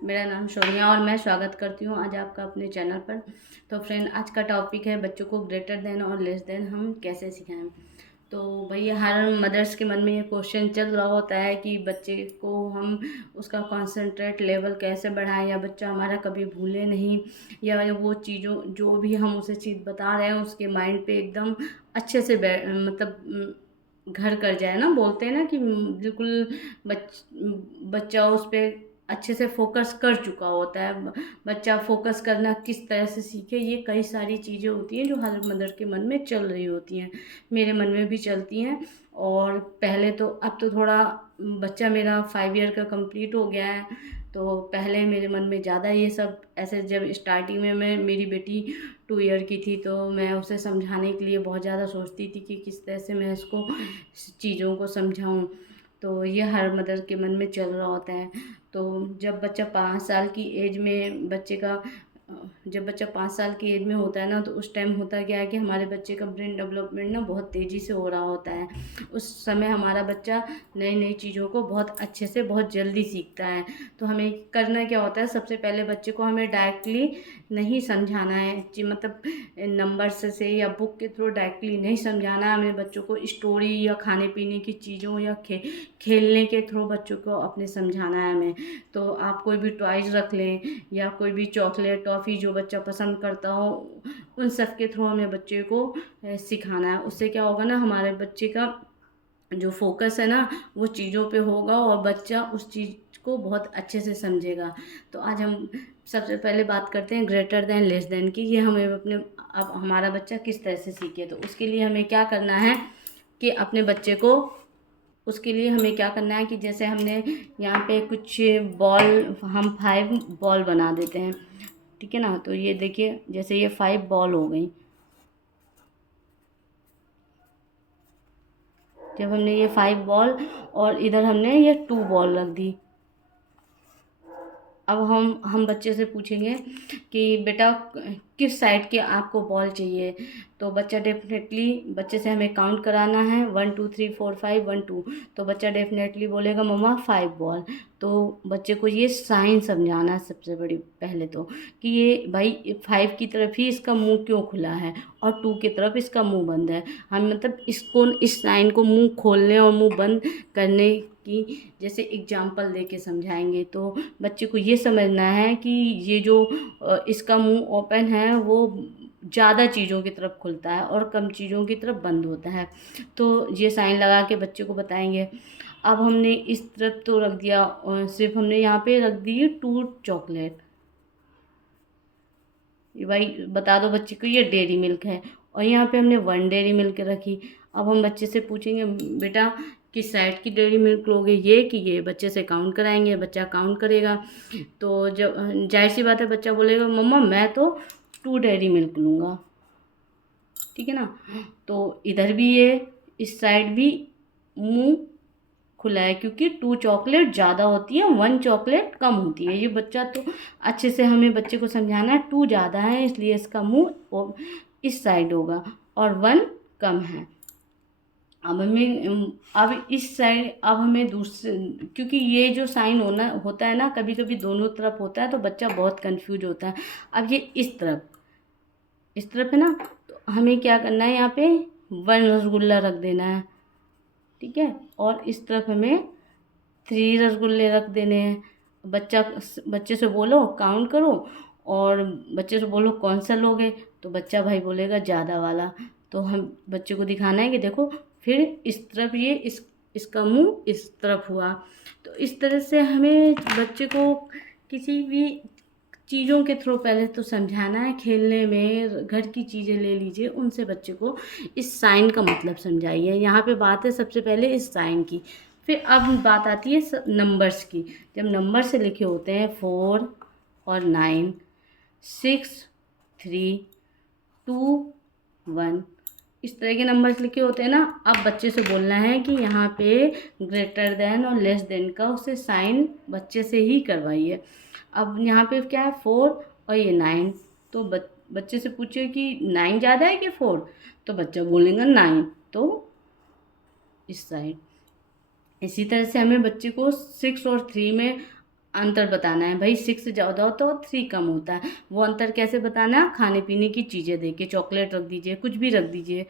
मेरा नाम सोनिया और मैं स्वागत करती हूँ आज आपका अपने चैनल पर। तो फ्रेंड, आज का टॉपिक है बच्चों को ग्रेटर देन और लेस देन हम कैसे सिखाएं। तो भैया, हर मदर्स के मन में ये क्वेश्चन चल रहा होता है कि बच्चे को हम उसका कंसंट्रेट लेवल कैसे बढ़ाएं, या बच्चा हमारा कभी भूले नहीं, या वो चीज़ों जो भी हम उसे चीज़ बता रहे हैं उसके माइंड पे एकदम अच्छे से मतलब घर कर जाए ना, बोलते हैं ना कि बिल्कुल बच्चा उस पर अच्छे से फोकस कर चुका होता है। बच्चा फोकस करना किस तरह से सीखे, ये कई सारी चीज़ें होती हैं जो हर मदर के मन में चल रही होती हैं, मेरे मन में भी चलती हैं। और पहले तो, अब तो थोड़ा बच्चा मेरा 5 ईयर का कंप्लीट हो गया है, तो पहले मेरे मन में ज़्यादा ये सब ऐसे, जब स्टार्टिंग में मेरी बेटी 2 ईयर की थी तो मैं उसे समझाने के लिए बहुत ज़्यादा सोचती थी कि किस तरह से मैं इसको चीज़ों को समझाऊं। तो ये हर मदर के मन में चल रहा होता है। तो जब बच्चा 5 साल की एज में बच्चे का जब बच्चा 5 साल की एज में होता है ना, तो उस टाइम होता क्या है कि हमारे बच्चे का ब्रेन डेवलपमेंट ना बहुत तेज़ी से हो रहा होता है। उस समय हमारा बच्चा नई नई चीज़ों को बहुत अच्छे से बहुत जल्दी सीखता है। तो हमें करना क्या होता है, सबसे पहले बच्चे को हमें डायरेक्टली नहीं समझाना है, मतलब नंबर्स से या बुक के थ्रू डायरेक्टली नहीं समझाना है। हमें बच्चों को स्टोरी या खाने पीने की चीज़ों या खेलने के थ्रू बच्चों को अपने समझाना है हमें। तो आप कोई भी टॉयज रख लें या कोई भी चॉकलेट टॉफ़ी जो बच्चा पसंद करता हो, उन सब के थ्रू हमें बच्चे को सिखाना है। उससे क्या होगा ना, हमारे बच्चे का जो फोकस है ना वो चीज़ों पे होगा और बच्चा उस चीज़ को बहुत अच्छे से समझेगा। तो आज हम सबसे पहले बात करते हैं ग्रेटर देन लेस देन की, ये हमें अपने, अब हमारा बच्चा किस तरह से सीखे। तो उसके लिए हमें क्या करना है कि अपने बच्चे को, उसके लिए हमें क्या करना है कि जैसे हमने यहाँ पे कुछ बॉल, हम 5 बॉल बना देते हैं, ठीक है ना। तो ये देखिए, जैसे ये 5 बॉल हो गई। जब हमने ये 5 बॉल और इधर हमने ये 2 बॉल रख दी, अब हम बच्चे से पूछेंगे कि बेटा किस साइड के आपको बॉल चाहिए। तो बच्चा डेफिनेटली, बच्चे से हमें काउंट कराना है 1 2 3 4 5 1 2। तो बच्चा डेफिनेटली बोलेगा मम्मा 5 बॉल। तो बच्चे को ये साइन समझाना है सबसे बड़ी पहले तो, कि ये भाई 5 की तरफ ही इसका मुंह क्यों खुला है और 2 की तरफ इसका मुंह बंद है। हम मतलब इसको, इस साइन को मुंह खोलने और मुंह बंद करने की जैसे एग्जाम्पल दे के समझाएंगे। तो बच्चे को ये समझना है कि ये जो इसका मुंह ओपन है वो ज़्यादा चीज़ों की तरफ खुलता है और कम चीज़ों की तरफ बंद होता है। तो ये साइन लगा के बच्चे को बताएंगे। अब हमने इस तरफ तो रख दिया, और सिर्फ हमने यहाँ पे रख दी 2 चॉकलेट। भाई बता दो बच्चे को ये डेयरी मिल्क है, और यहाँ पे हमने 1 डेयरी मिल्क रखी। अब हम बच्चे से पूछेंगे बेटा किस साइड की डेयरी मिल्क लोगे, ये कि ये। बच्चे से काउंट कराएंगे, बच्चा काउंट करेगा। तो जब, जाहिर सी बात है, बच्चा बोलेगा मम्मा मैं तो 2 डेयरी मिल्क लूँगा, ठीक है ना। तो इधर भी ये, इस साइड भी मुंह खुला है, क्योंकि 2 चॉकलेट ज़्यादा होती है, 1 चॉकलेट कम होती है। ये बच्चा तो अच्छे से हमें बच्चे को समझाना है, 2 ज़्यादा है इसलिए इसका मुंह इस साइड होगा और 1 कम है। अब हमें, अब इस साइड, अब हमें दूसरे, क्योंकि ये जो साइन होना होता है ना, कभी कभी दोनों तरफ होता है तो बच्चा बहुत कंफ्यूज होता है। अब ये इस तरफ है ना, तो हमें क्या करना है, यहाँ पे 1 रसगुल्ला रख देना है, ठीक है। और इस तरफ हमें 3 रसगुल्ले रख देने हैं। बच्चा, बच्चे से बोलो काउंट करो, और बच्चे से बोलो कौन सा लोगे। तो बच्चा भाई बोलेगा ज़्यादा वाला। तो हम बच्चे को दिखाना है कि देखो, फिर इस तरफ ये, इसका मुंह इस तरफ हुआ। तो इस तरह से हमें बच्चे को किसी भी चीज़ों के थ्रू पहले तो समझाना है। खेलने में घर की चीज़ें ले लीजिए, उनसे बच्चे को इस साइन का मतलब समझाइए। यहाँ पे बात है सबसे पहले इस साइन की। फिर अब बात आती है नंबर्स की। जब नंबर से लिखे होते हैं 4 और 9, 6, 3, 2, 1, इस तरह के नंबर्स लिखे होते हैं ना, अब बच्चे से बोलना है कि यहाँ पे ग्रेटर देन और लेस देन का उसे साइन बच्चे से ही करवाइए। अब यहाँ पे क्या है, 4 और ये 9। तो बच्चे से पूछिए कि 9 ज़्यादा है कि 4। तो बच्चा बोलेगा 9, तो इस साइड। इसी तरह से हमें बच्चे को 6 और 3 में अंतर बताना है भाई। 6 ज़्यादा होता है और 3 कम होता है। वो अंतर कैसे बताना है? खाने पीने की चीज़ें दे के, चॉकलेट रख दीजिए, कुछ भी रख दीजिए,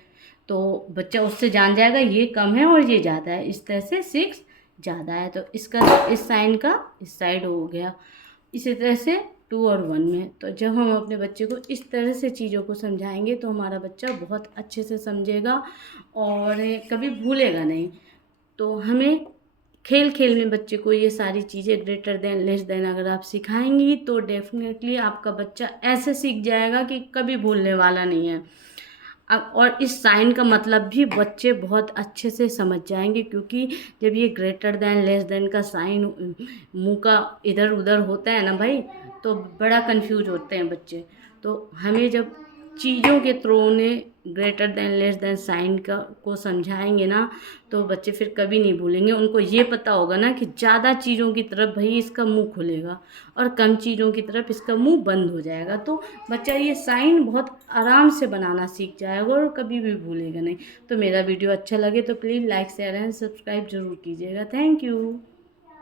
तो बच्चा उससे जान जाएगा ये कम है और ये ज़्यादा है। इस तरह से 6 ज़्यादा है तो इसका इस साइन का इस साइड हो गया। इसी तरह से 2 और 1 में, तो जब हम अपने बच्चे को इस तरह से चीज़ों को समझाएंगे तो हमारा बच्चा बहुत अच्छे से समझेगा और कभी भूलेगा नहीं। तो हमें खेल खेल में बच्चे को ये सारी चीज़ें ग्रेटर देन लेस देन अगर आप सिखाएंगी तो डेफिनेटली आपका बच्चा ऐसे सीख जाएगा कि कभी भूलने वाला नहीं है। अब और इस साइन का मतलब भी बच्चे बहुत अच्छे से समझ जाएंगे, क्योंकि जब ये ग्रेटर देन लेस देन का साइन मुंह का इधर उधर होता है ना भाई, तो बड़ा कंफ्यूज होते हैं बच्चे। तो हमें जब चीज़ों के थ्रू उन्हें greater than less than sign का को समझाएंगे ना, तो बच्चे फिर कभी नहीं भूलेंगे। उनको ये पता होगा ना कि ज़्यादा चीज़ों की तरफ भाई इसका मुंह खुलेगा और कम चीज़ों की तरफ इसका मुंह बंद हो जाएगा। तो बच्चा ये साइन बहुत आराम से बनाना सीख जाएगा और कभी भी भूलेगा नहीं। तो मेरा वीडियो अच्छा लगे तो please like share and subscribe ज़रूर कीजिएगा। Thank you.